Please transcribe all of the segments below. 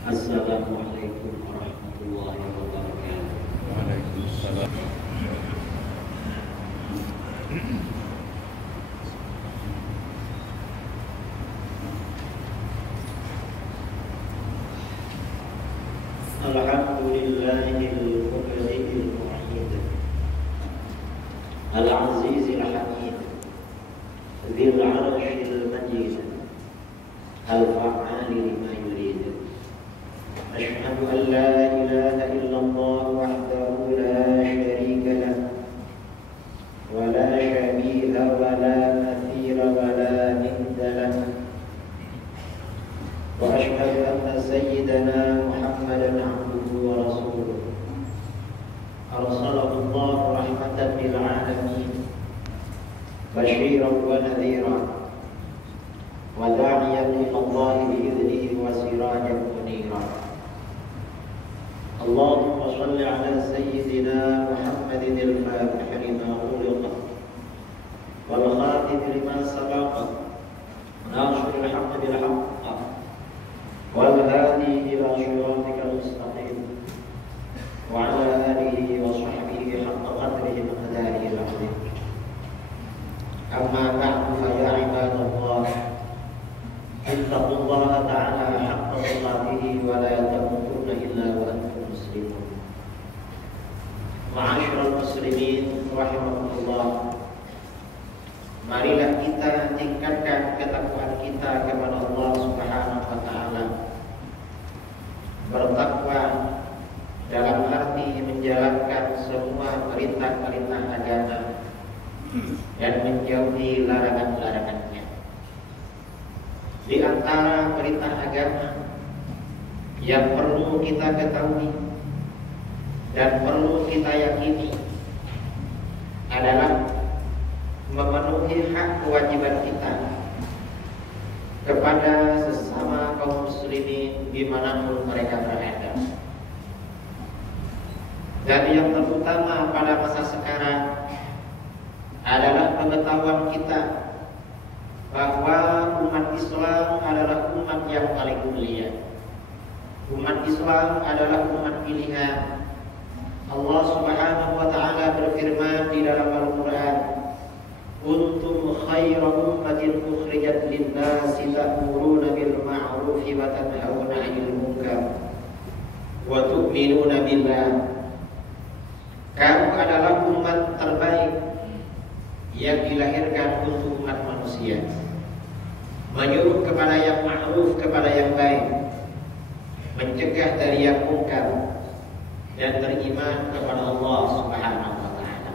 Assalamualaikum warahmatullahi wabarakatuh. Waalaikumsalam. Alhamdulillahil muqaddisil mu'ayyid al-azizil hamid dzil 'arsyil majid al-fa'ali lima yurid. Asyhadu an la ilaha illallah wahdahu la syarika lahu wa la syabiha wa la mathila wa la nidda lahu. Wa asyhadu anna sayyidana Muhammadan abduhu wa rasuluh arsalahu Allah rahmatan lil alamin basyiran wa nadhiran wa da'iyan ila Allah bi idnihi wa sirajan munira. Allahumma shalli ala sayyidina Muhammadin al-fatih lima ughliqa wal khatim lima sabaqa nasril haqqi bil haqq wal hadi ila siratikal mustaqim wa ala alihi wa sahbihi haqqa qadrihi wa qadarihi al-azim. Amma ba'du fa ya ibadallah ittaqullaha ta'ala haqqa tuqatih wa la tamutunna illa wa antum muslimun. Ma'asyiral muslimin rahimakumullah, marilah kita tingkatkan ketakwaan kita kepada Allah Subhanahu wa taala. Bertakwa dalam arti menjalankan semua perintah-perintah agama dan menjauhi larangan-larangannya. Di antara perintah agama yang perlu kita ketahui dan perlu kita yakini adalah memenuhi hak kewajiban kita kepada sesama kaum muslimin dimanapun mereka berada. Dan yang terutama pada masa sekarang adalah pengetahuan kita bahwa umat Islam adalah umat yang paling mulia. Umat Islam adalah umat pilihan. Allah Subhanahu wa taala berfirman di dalam Al-Qur'an, "Kuntum khayra ummatin ukhrijat lin-nasi ta'muruna bil ma'ruf wa tanhauna 'anil munkar wa tu'minuna billah." Kamu adalah umat terbaik yang dilahirkan untuk umat manusia, menyuruh kepada yang ma'ruf, kepada yang baik, mencegah dari yang munkar, dan beriman kepada Allah Subhanahu wa taala.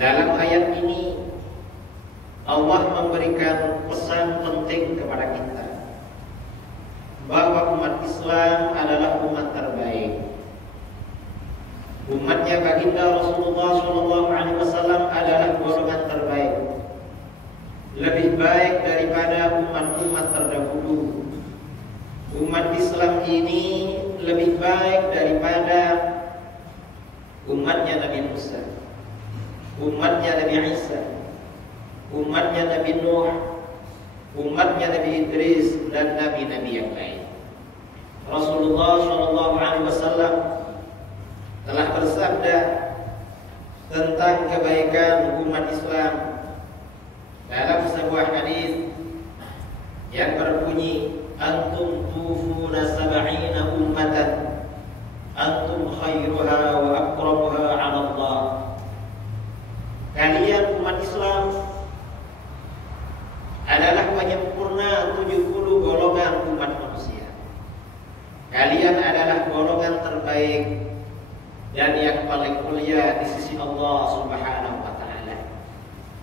Dalam ayat ini Allah memberikan pesan penting kepada kita bahwa umat Islam adalah umat terbaik. Umatnya baginda Rasulullah SAW adalah golongan terbaik, lebih baik daripada umat-umat terdahulu. Umat Islam ini lebih baik daripada umatnya Nabi Musa, umatnya Nabi Isa, umatnya Nabi Nuh, umatnya Nabi Idris, dan nabi-nabi yang lain. Rasulullah SAW telah bersabda tentang kebaikan umat Islam dalam sebuah hadis yang berbunyi, "Antum tufuna sab'ina ummatan, antum khairuha wa akramuha 'ala Allah." Kalian umat Islam adalah penyempurna 70 golongan umat manusia. Kalian adalah golongan terbaik dan yang paling mulia di sisi Allah Subhanahu wa taala.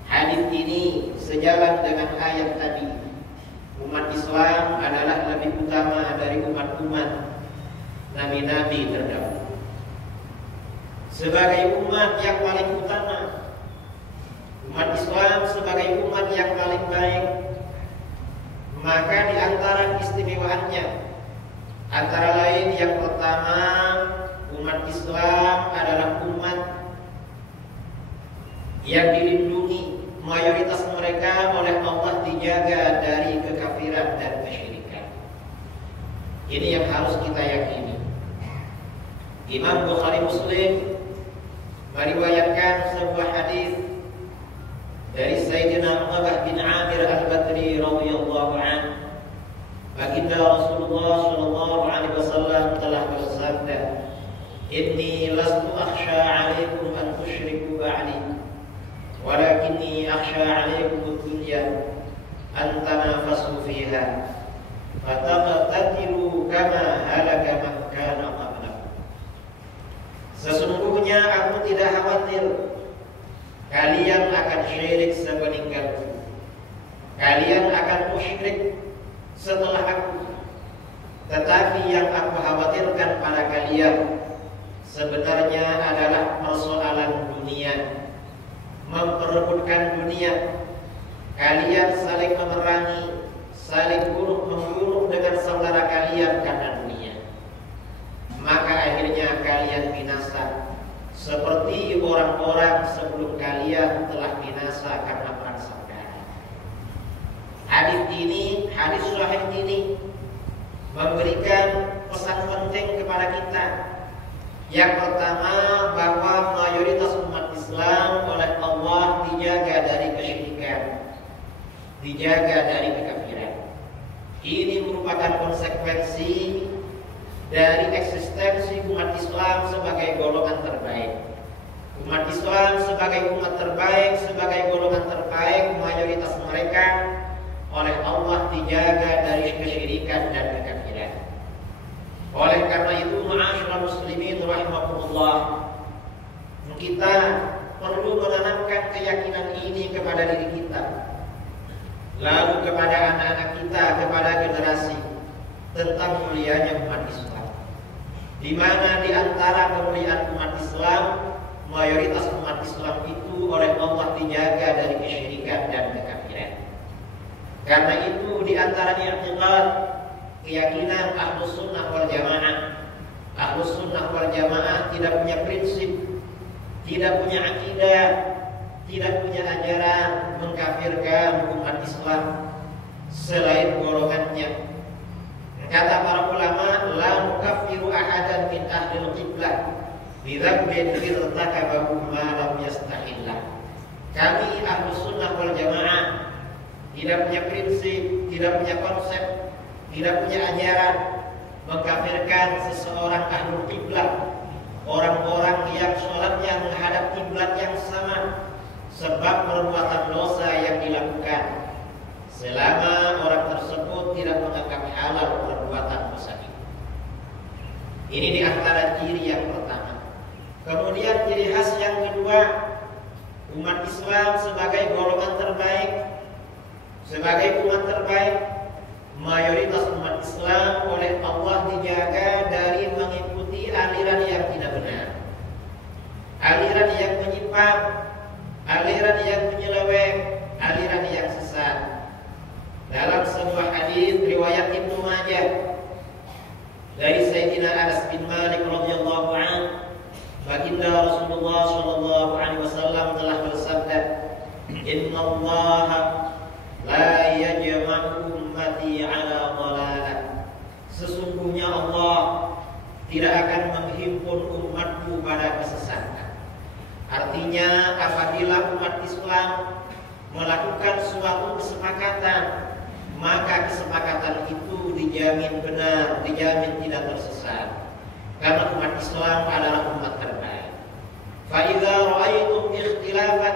Hadis ini sejalan dengan ayat tadi. Umat Islam adalah lebih utama dari umat-umat nabi-nabi terdahulu. Sebagai umat yang paling utama, umat Islam sebagai umat yang paling baik, maka di antara istimewaannya antara lain yang pertama, umat Islam adalah umat yang dilindungi, mayoritas mereka oleh Allah dijaga dari kekafiran dan kesyirikan. Ini yang harus kita yakini. Imam Bukhari Muslim meriwayatkan sebuah hadis dari Sayyidina Uqbah bin Amir Al-Badri radhiyallahu anhu. Baginda Rasulullah sallallahu alaihi wasallam telah bersabda, "Inni lastu akhsha 'alaikum an tusyriku ba'di, walakinni akhsha 'alaikum ad-dunya an tanafasu fiha, fataqtatilu kama halaka man kana qablakum." Sesungguhnya aku tidak khawatir kalian akan syirik sepeninggalku. Kalian akan musyrik setelah aku. Tetapi yang aku khawatirkan pada kalian sebenarnya adalah persoalan dunia, memperebutkan dunia. Kalian saling memerangi, saling membunuh dengan saudara kalian karena dunia. Maka akhirnya kalian binasa, seperti orang-orang sebelum kalian telah binasa karena perang saudara. Hadis sahih ini memberikan pesan penting kepada kita. Yang pertama, bahwa mayoritas umat Islam oleh Allah dijaga dari kesyirikan, dijaga dari kekafiran. Ini merupakan konsekuensi dari eksistensi umat Islam sebagai golongan terbaik. Umat Islam sebagai umat terbaik, sebagai golongan terbaik, mayoritas mereka oleh Allah dijaga dari kesyirikan dan kekafiran. Oleh karena itu, ma'asyiral muslimin rahimakumullah, kita perlu menanamkan keyakinan ini kepada diri kita, lalu kepada anak-anak kita, kepada generasi, tentang mulianya umat Islam. Di mana di antara kemuliaan umat Islam, mayoritas umat Islam itu oleh Allah dijaga dari kesyirikan dan kekafiran. Karena itu di antara i'tiqad, keyakinan Ahlus Sunnah wal Jamaah. Ahlus Sunnah wal Jamaah tidak punya prinsip, tidak punya akidah, tidak punya ajaran mengkafirkan umat Islam selain golongannya. Kata para ulama, la nukaffiru ahadan min ahlil qiblah bidzambin irtakabahu ma lam yastahillah. Kami Ahlus Sunnah wal Jamaah tidak punya prinsip, tidak punya konsep, tidak punya ajaran mengkafirkan seseorang ahlul qiblah, orang-orang yang sholatnya menghadap kiblat yang sama, sebab perbuatan dosa yang dilakukan, selama orang tersebut tidak menganggap halal perbuatan dosa itu. Ini di antara ciri yang pertama. Kemudian ciri khas yang kedua, umat Islam sebagai golongan terbaik, sebagai umat terbaik, mayoritas umat Islam oleh Allah dijaga dari mengikuti aliran yang tidak benar, aliran yang menyimpang, aliran yang menyeleweng, aliran yang sesat. Dalam sebuah hadis riwayat Ibnu Majah dari Sayyidina Anas bin Malik radhiyallahu anhu, baginda Rasulullah sallallahu alaihi wasallam telah bersabda, "Innallaha la yajma'u ummati ala dhalalah." Sesungguhnya Allah tidak akan menghimpun umatku pada kesesatan. Artinya, apabila umat Islam melakukan suatu kesepakatan, maka kesepakatan itu dijamin benar, dijamin tidak tersesat. Karena umat Islam adalah umat terbaik. Fa idza ra'aytum ikhtilafan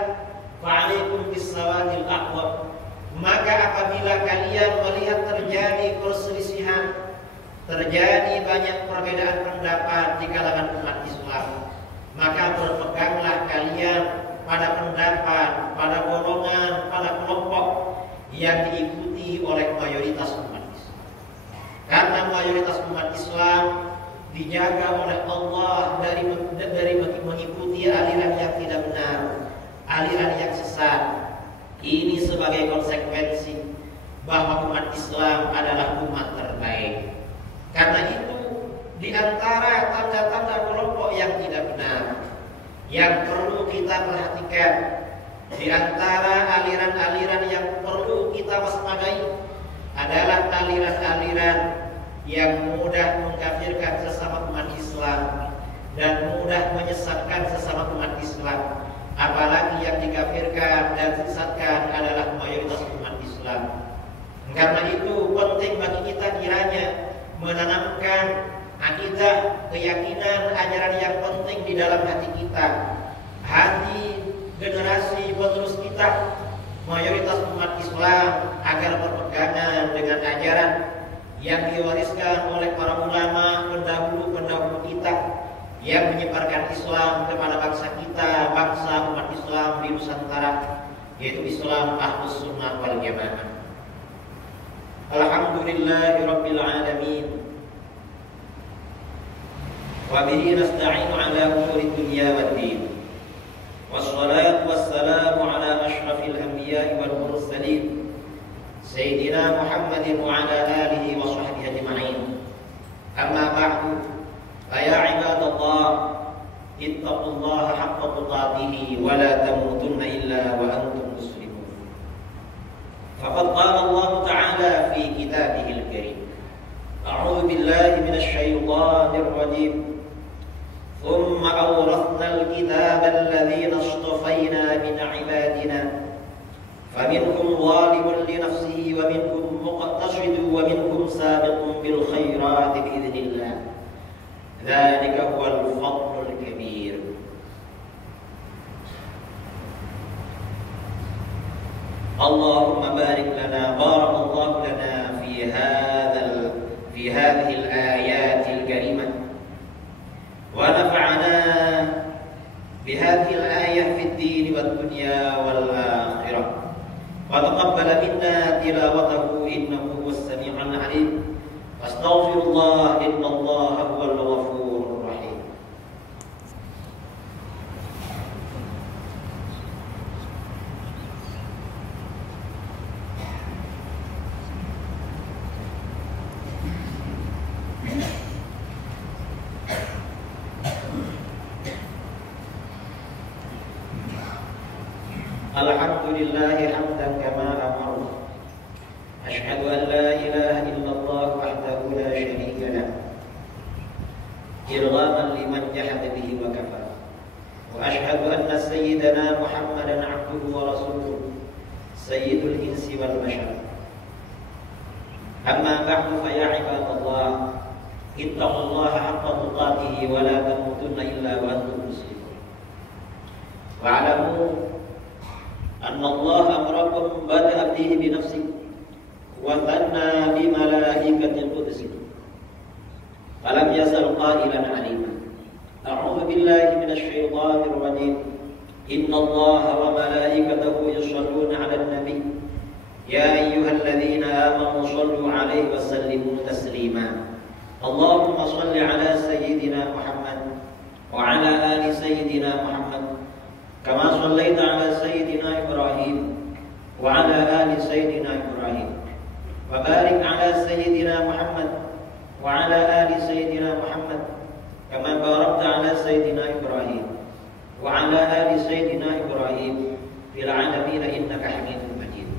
fa'alaikum bis-sawadil aqwam. Maka apabila kalian melihat terjadi perselisihan, terjadi banyak perbedaan pendapat di kalangan umat Islam, maka berpeganglah kalian pada pendapat, pada golongan, pada kelompok yang diikuti oleh mayoritas umat Islam. Karena mayoritas umat Islam dijaga oleh Allah dari mengikuti aliran yang tidak benar, aliran yang sesat. Ini sebagai konsekuensi bahwa umat Islam adalah umat terbaik. Karena itu, di antara tanda-tanda kelompok yang tidak benar yang perlu kita perhatikan, di antara aliran-aliran yang perlu kita waspadai adalah aliran-aliran yang mudah mengkafirkan sesama umat Islam dan mudah menyesatkan sesama umat Islam. Apalagi yang dikafirkan dan disesatkan adalah mayoritas umat Islam. Karena itu penting bagi kita kiranya menanamkan akidah, keyakinan, ajaran yang penting di dalam hati kita, hati generasi penerus kita, mayoritas umat Islam, agar berpegangan dengan ajaran yang diwariskan oleh para ulama pendahulu kita yang menyebarkan Islam kepada bangsa kita, bangsa umat Islam di Nusantara, yaitu Islam Ahlus Sunnah wal Jamaah. Alhamdulillahirabbil alamin. Wa bihi nasta'inu ala umuri dunya waddin. Wassalatu wassalamu ala asyrafil anbiya'i wal mursalin Sayyidina Muhammadin wa ala alihi wa sahbihi ajma'in. Amma ba'du. Ya ibadallah, ittaqullaha haqqa tuqatih wa la tamutunna illa wa antum muslimun. Faqad qala Allah Ta'ala fi kitabihil karim. A'udzu billahi minasy syaithanir rajim. ثم أورثنا الكتاب الذين اصطفينا من عبادنا فمنهم ظالم لنفسه ومنهم مقتصد ومنهم سابق بالخيرات بإذن الله ذلك هو الفضل الكبير. اللهم بارك لنا، بارك الله لنا في هذه الآيات الكريمة، ونفعنا بهذه الآية في الدين والدنيا والآخرة، وتقبل منا تلاوته إنه هو السميع العليم. واستغفر الله إن الله هو الغفور الرحيم. Alhamdulillah hamdan kama amara. Asyhadu an la ilaha illallah wahdahu la syarika lah. Irghaman liman jahada bihi wa kafara. Wa asyhadu anna sayyidana Muhammadan abduhu wa rasuluhu sayyidul insi wal bashar. Amma ba'du fa ya ibadallah, ittaqullaha haqqa tuqatih wa la tamutunna illa wa antum muslimun. Wa'lamu أن الله أمركم بدأ به بنفسه وثنى بملائكة القدس فلم يزل قائلا عليما. أعوذ بالله من الشيطان الرجيم. إن الله وملائكته يصلون على النبي يا أيها الذين آمنوا صلوا عليه وسلموا تسليما. اللهم صل على سيدنا محمد وعلى آل سيدنا محمد كما صليت على سيدنا إبراهيم وعلى آل سيدنا إبراهيم وبارك على سيدنا محمد وعلى آل سيدنا محمد كما باركت على سيدنا إبراهيم وعلى آل سيدنا إبراهيم في العالمين إنك حميد مجيد.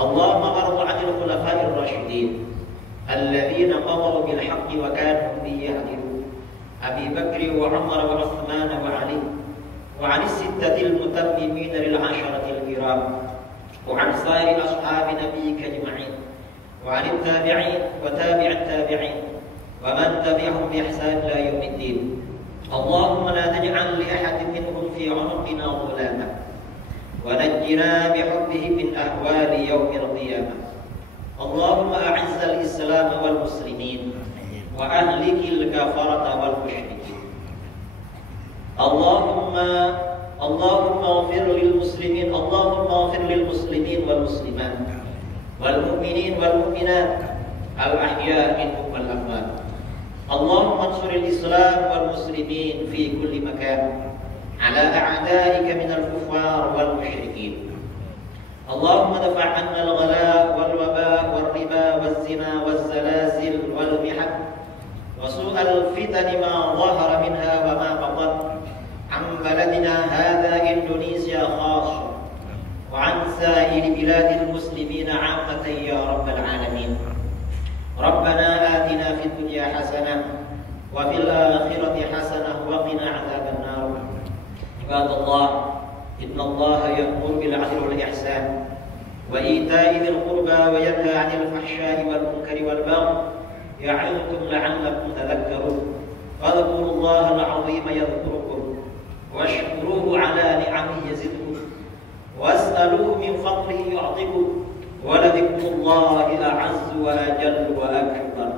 اللهم ارض عن الخلفاء الراشدين الذين قضوا بالحق وكانوا به يعدلون، أبي بكر وعمر وعثمان وعلي، وعن الستة المتممين للعشرة الكرام، وعن سائر أصحاب نبيك أجمعين، وعن التابعين وتابع التابعين ومن تبعهم بإحسان إلى يوم الدين. اللهم لا تجعل لأحد منهم في عنقنا ظلاما، ونجنا بحبه من أهوال يوم القيامة. اللهم أعز الإسلام والمسلمين وأهلك الكفرة والمشركين. اللهم اغفر للمسلمين، اللهم اغفر للمسلمين والمسلمات والمؤمنين والمؤمنات الأحياء منهم والأموات. اللهم انصر الإسلام والمسلمين في كل مكان على أعدائك من الكفار والمشركين. اللهم دفع عنا الغلاء والوباء والربا والزنا والزلازل والمحن وسوء الفتن ما ظهر منها وما بطن عن بلدنا هذا إندونيسيا خاصة وعن سائر بلاد المسلمين عامة يا رب العالمين. ربنا آتنا الدنيا حسنة وفي الآخرة حسنة وقنا عذاب النار. عباد الله، إن الله يأمر بالعدل والإحسان وإيتاء ذي القربى وينهى عن الفحشاء والمنكر والبغي يعظكم لعلكم تذكرون. فاذكروا الله العظيم يذكركم واشكروه على نعمه يزدكم واسألوه من فضله يعطكم ولذكر الله أعز وأجل وأكبر.